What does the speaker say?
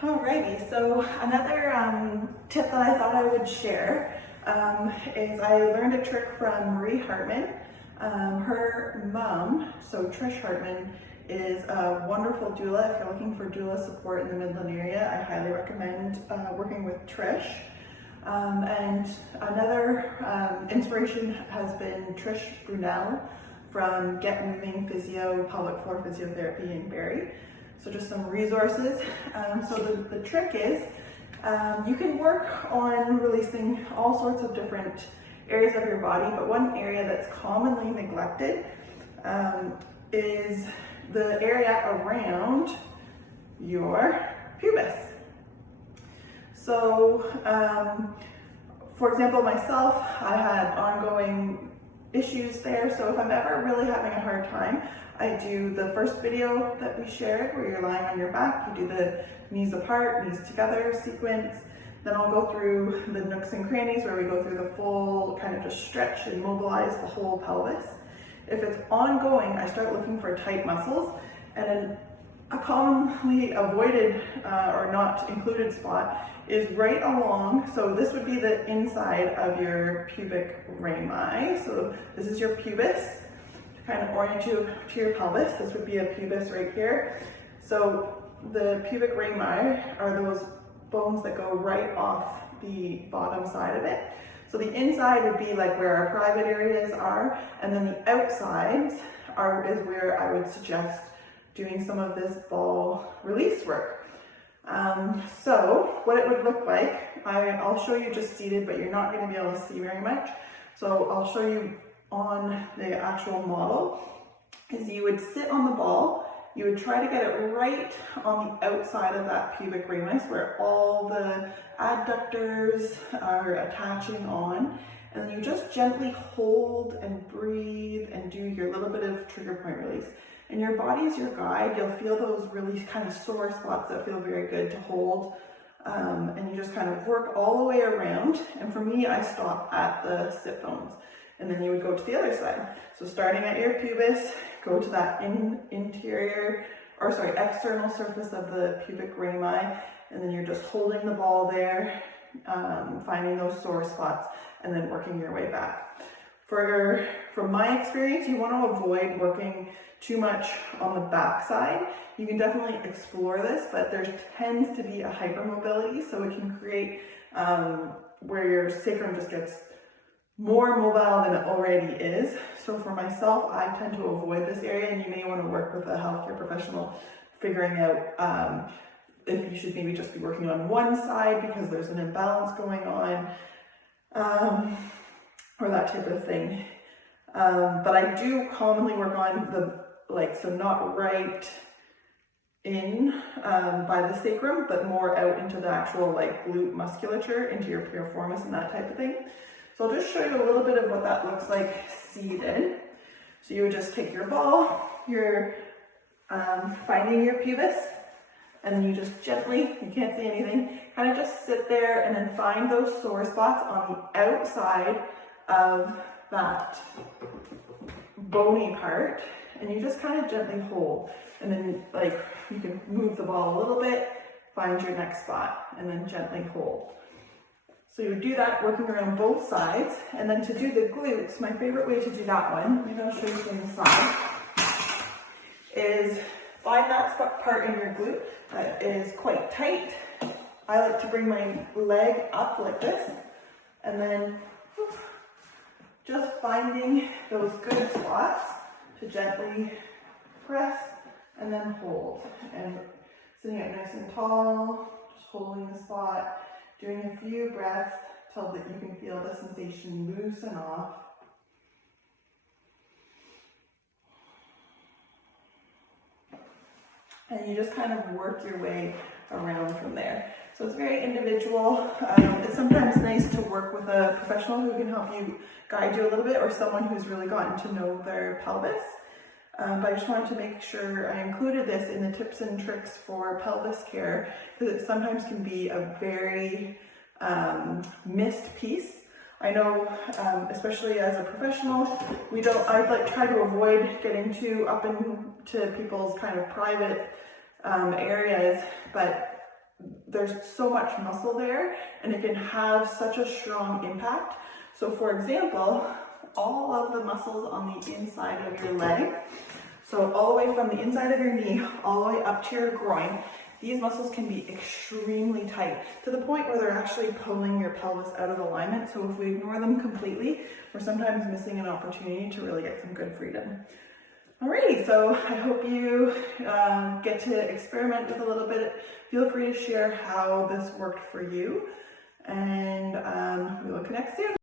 Alrighty, so another tip that I thought I would share is I learned a trick from Marie Hartman. Her mom, so Trish Hartman, is a wonderful doula. If you're looking for doula support in the Midland area, I highly recommend working with Trish. And another inspiration has been Trish Brunel from Get Moving Physio, Pelvic Floor Physiotherapy in Barrie. So just some resources. So the trick is you can work on releasing all sorts of different areas of your body, but one area that's commonly neglected is the area around your pubis. So for example, myself, I had ongoing issues there. So if I'm ever really having a hard time, I do the first video that we shared where you're lying on your back, you do the knees apart, knees together sequence. Then I'll go through the nooks and crannies where we go through the full kind of just stretch and mobilize the whole pelvis. If it's ongoing, I start looking for tight muscles, and then a commonly avoided or not included spot is right along. So this would be the inside of your pubic rami. So this is your pubis. To kind of orient you to your pelvis, this would be a pubis right here. So the pubic rami are those bones that go right off the bottom side of it. So the inside would be like where our private areas are, and then the outsides is where I would suggest doing some of this ball release work. So what it would look like, I'll show you just seated, but you're not going to be able to see very much. So I'll show you on the actual model, is you would sit on the ball, you would try to get it right on the outside of that pubic ramus where all the adductors are attaching on, and then you just gently hold and breathe and do your little bit of trigger point release. And your body is your guide. You'll feel those really kind of sore spots that feel very good to hold. And you just kind of work all the way around. And for me, I stop at the sit bones. And then you would go to the other side. So starting at your pubis, go to that external surface of the pubic rami. And then you're just holding the ball there, finding those sore spots, and then working your way back. From my experience, you want to avoid working too much on the back side. You can definitely explore this, but there tends to be a hypermobility, so it can create where your sacrum just gets more mobile than it already is. So for myself, I tend to avoid this area, and you may want to work with a healthcare professional figuring out if you should maybe just be working on one side because there's an imbalance going on, or that type of thing. But I do commonly work on so not right in by the sacrum, but more out into the actual glute musculature, into your piriformis and that type of thing. So I'll just show you a little bit of what that looks like seated. So you would just take your ball, you're finding your pubis, and then you just gently, you can't see anything, kind of just sit there and then find those sore spots on the outside of that bony part, and you just kind of gently hold. And then you can move the ball a little bit, find your next spot, and then gently hold. So you would do that working around both sides. And then to do the glutes, my favorite way to do that one, maybe I'll show you from the side, is find that part in your glute that is quite tight. I like to bring my leg up like this, and then just finding those good spots to gently press and then hold. And sitting up nice and tall, just holding the spot, doing a few breaths till that you can feel the sensation loosen off. And you just kind of work your way around from there. So it's very individual. It's sometimes nice to work with a professional who can help you, guide you a little bit, or someone who's really gotten to know their pelvis. But I just wanted to make sure I included this in the tips and tricks for pelvis care, because it sometimes can be a very missed piece. I know, especially as a professional, I try to avoid getting too up into people's kind of private areas, but there's so much muscle there and it can have such a strong impact. So for example, all of the muscles on the inside of your leg, so all the way from the inside of your knee, all the way up to your groin, these muscles can be extremely tight to the point where they're actually pulling your pelvis out of alignment. So if we ignore them completely, we're sometimes missing an opportunity to really get some good freedom. Alrighty, so I hope you get to experiment with a little bit. Feel free to share how this worked for you, and we will connect soon.